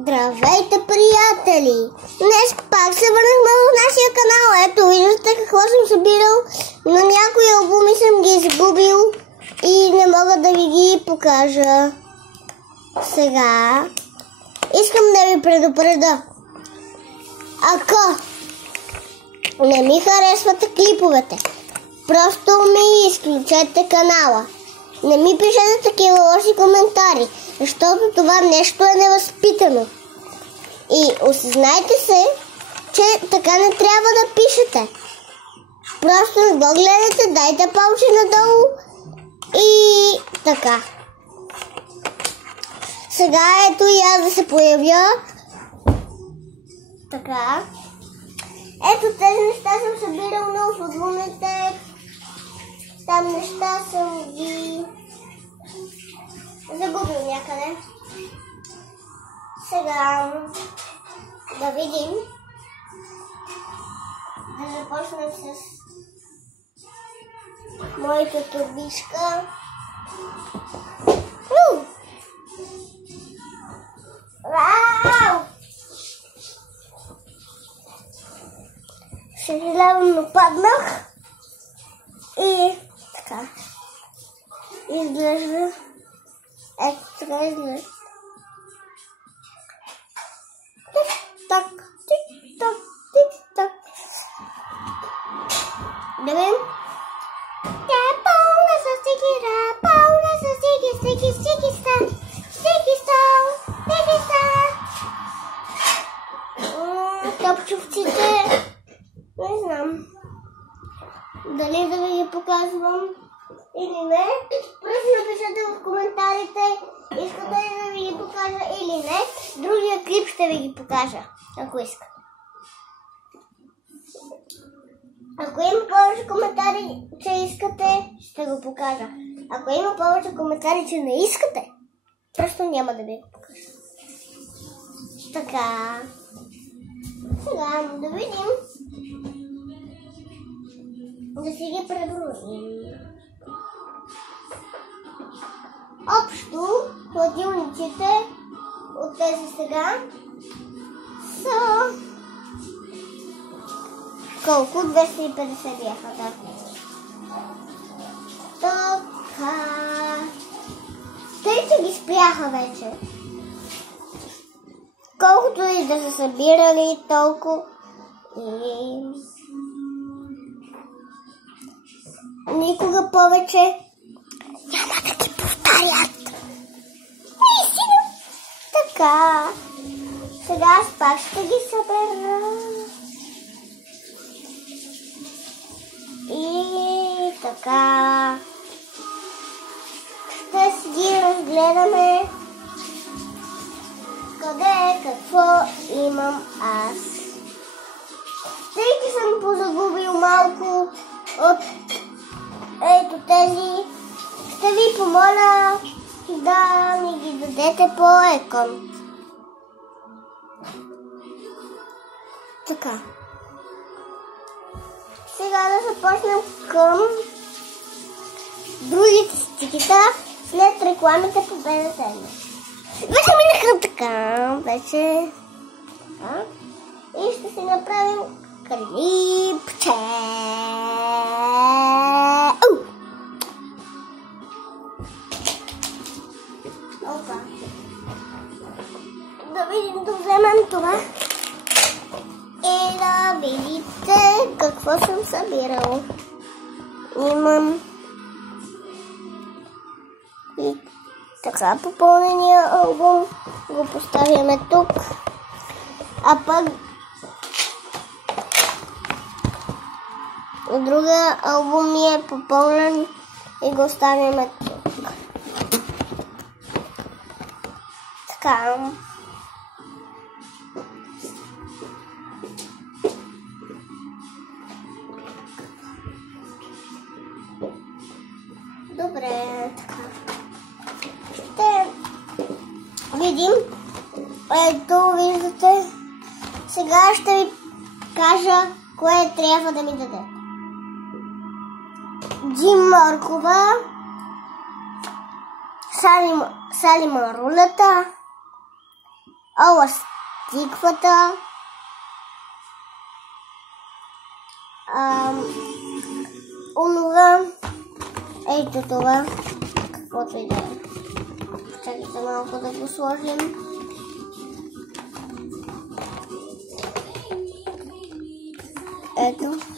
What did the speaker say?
Здравейте, приятели! Днес пак се върнахме в нашия канал. Ето, виждате какво съм събирал. На някои албуми съм ги изгубил и не мога да ви ги покажа. Сега искам да ви предупредя. Ако не ми харесвате клиповете, просто ми изключете канала. Не ми пишете такива лоши коментари, защото това нещо е невъзпитано. И осъзнайте се, че така не трябва да пишете. Просто не го гледайте, дайте палче надолу и така. Сега ето и аз да се появя. Така. Ето тези неща съм събирал много в албумите. Там неща съм ги загубил някъде. Сега да видим. Да започнем с моята турбичка. Вау! Съжалявам, но паднах. И така. Изглежда. Ето така изглежда. Тик-так, тик-так, тик-так. Да видим. Тя е пълна с стикера, пълна с стики-стал. Топчовците. Не знам дали да ви ги показвам или не. Просто напишете в коментарите, искате ли да ви ги покажа или не. Другия клип ще ви ги покажа, ако искате. Ако има повече коментари, че искате, ще го покажа. Ако има повече коментари, че не искате, просто няма да ви го покажа. Така. Сега да видим. Да си ги преброим. Общо хладилниците от тези сега са колко? 250 бяха, да. Така. Тъй, че ги спряха вече. Колкото и да са събирали, толкова и никога повече няма да ги повтарят. Наистина. Така. Сега аз пак ще ги събера. И така. Ще си ги разгледаме. Къде, какво имам аз. Тъй, че съм позагубил малко от ето тези, ще ви помоля да ми ги дадете по еконт. Така. Сега да започнем към другите стикета след рекламите по БДТ. Вече минаха така, вече. И ще си направим клипче. Опа. Да видим, да вземем това. И да видите какво съм събирал. Имам и така попълнения албум. Го поставяме тук. А пък друга албум ми е попълнен и го оставяме тук. Така. Добре, така. Ще видим. Ето, виждате. Сега ще ви кажа кое трябва да ми даде. Джим Моркова, Сали Марулята, Ала стиквата. Онова. Ето това. Каквото и да е. Чакайте малко да го сложим. Ето.